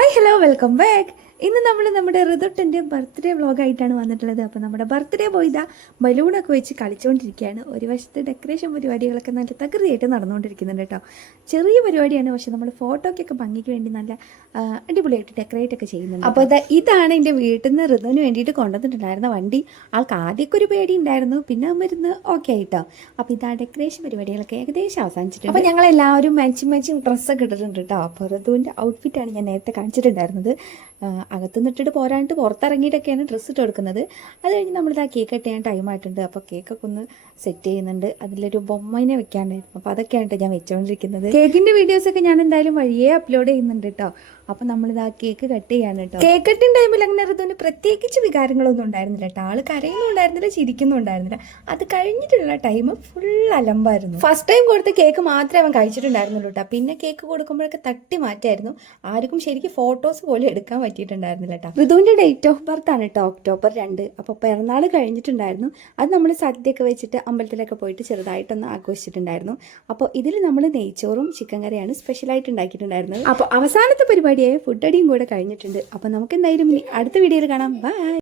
Hi hello welcome back. ഇന്ന് നമ്മൾ നമ്മുടെ ഋതുട്ടിൻ്റെ ബർത്ത്ഡേ വ്ളോഗായിട്ടാണ് വന്നിട്ടുള്ളത്. അപ്പോൾ നമ്മുടെ ബർത്ത്ഡേ ബോയ് ഇതാ ബലൂണൊക്കെ വെച്ച് കളിച്ചുകൊണ്ടിരിക്കുകയാണ്. ഒരു വശത്ത് ഡെക്കറേഷൻ പരിപാടികളൊക്കെ നല്ല തകൃതിയായിട്ട് നടന്നുകൊണ്ടിരിക്കുന്നുണ്ട് കേട്ടോ. ചെറിയ പരിപാടിയാണ്, പക്ഷേ നമ്മൾ ഫോട്ടോയ്ക്കൊക്കെ ഭംഗിക്ക് വേണ്ടി നല്ല അടിപൊളിയായിട്ട് ഡെക്കറേറ്റ് ഒക്കെ ചെയ്യുന്നുണ്ട്. അപ്പോൾ ഇതാണ് എൻ്റെ വീട്ടിൽ നിന്ന് ഋതുവിന് വേണ്ടിയിട്ട് കൊണ്ടുവന്നിട്ടുണ്ടായിരുന്ന വണ്ടി. ആൾക്ക് ആദ്യമൊക്കെ ഒരു പേടി ഉണ്ടായിരുന്നു, പിന്നെ മരുന്ന് ഓക്കെ ആയിട്ടോ. അപ്പോൾ ഇതാ ഡെക്കറേഷൻ പരിപാടികളൊക്കെ ഏകദേശം അവസാനിച്ചിട്ടുണ്ട്. അപ്പോൾ ഞങ്ങളെല്ലാവരും മാച്ചിങ് ഡ്രസ്സൊക്കെ ഇട്ടിട്ടുണ്ട് കേട്ടോ. അപ്പോൾ ഋതുവിൻ്റെ ഔട്ട്ഫിറ്റാണ് ഞാൻ നേരത്തെ കാണിച്ചിട്ടുണ്ടായിരുന്നത്. അകത്തുനിന്ന് ഇട്ടിട്ട് പോരാണ്ട് പുറത്തിറങ്ങിയിട്ടൊക്കെയാണ് ഡ്രസ്സ് ഇട്ട് കൊടുക്കുന്നത്. അത് കഴിഞ്ഞ് നമ്മളിതാ കേക്ക് കട്ട് ചെയ്യാൻ ടൈമായിട്ടുണ്ട്. അപ്പോൾ കേക്കൊക്കെ ഒന്ന് സെറ്റ് ചെയ്യുന്നുണ്ട്. അതിലൊരു ബൊമ്മനെ വെക്കാണ്ടായിരുന്നു, അപ്പോൾ അതൊക്കെയാണ് ഞാൻ വെച്ചുകൊണ്ടിരിക്കുന്നത്. കേക്കിൻ്റെ വീഡിയോസൊക്കെ ഞാൻ എന്തായാലും വഴിയേ അപ്ലോഡ് ചെയ്യുന്നുണ്ട് കേട്ടോ. അപ്പോൾ നമ്മളിതാ കേക്ക് കട്ട് ചെയ്യാണ് കേട്ടോ. കേക്ക് കട്ടിങ് ടൈമിൽ അങ്ങനെ ഋതുവിന് പ്രത്യേകിച്ച് വികാരങ്ങളൊന്നും ഉണ്ടായിരുന്നില്ല കേട്ടോ. ആൾ കരയൊന്നും ഉണ്ടായിരുന്നില്ല, ചിരിക്കൊന്നും ഉണ്ടായിരുന്നില്ല. അത് കഴിഞ്ഞിട്ടുള്ള ടൈം ഫുൾ അലമ്പായിരുന്നു. ഫസ്റ്റ് ടൈം കൊടുത്ത കേക്ക് മാത്രമേ അവൻ കഴിച്ചിട്ടുണ്ടായിരുന്നുള്ളൂ കേട്ടോ. പിന്നെ കേക്ക് കൊടുക്കുമ്പോഴൊക്കെ തട്ടി മാറ്റായിരുന്നു. ആർക്കും ശരിക്കും ഫോട്ടോസ് പോലും എടുക്കാൻ പറ്റിയിട്ടുണ്ടായിരുന്നില്ല കേട്ടോ. ഋതുവിൻ്റെ ഡേറ്റ് ഓഫ് ബർത്ത് ആണ് കേട്ടോ, ഒക്ടോബർ 2. അപ്പോൾ പിറന്നാൾ കഴിഞ്ഞിട്ടുണ്ടായിരുന്നു. അത് നമ്മൾ സദ്യയൊക്കെ വെച്ചിട്ട് അമ്പലത്തിലൊക്കെ പോയിട്ട് ചെറുതായിട്ടൊന്ന് ആഘോഷിച്ചിട്ടുണ്ടായിരുന്നു. അപ്പോൾ ഇതിൽ നമ്മൾ നെയ്ച്ചോറും ചിക്കൻ കറിയാണ് സ്പെഷ്യലായിട്ട് ഉണ്ടാക്കിയിട്ടുണ്ടായിരുന്നത്. അപ്പോൾ അവസാനത്തെ പരിപാടിയായ ഫുഡ് അടിയും കൂടെ കഴിഞ്ഞിട്ടുണ്ട്. അപ്പോൾ നമുക്ക് എന്തായാലും അടുത്ത വീഡിയോയിൽ കാണാം. ബൈ.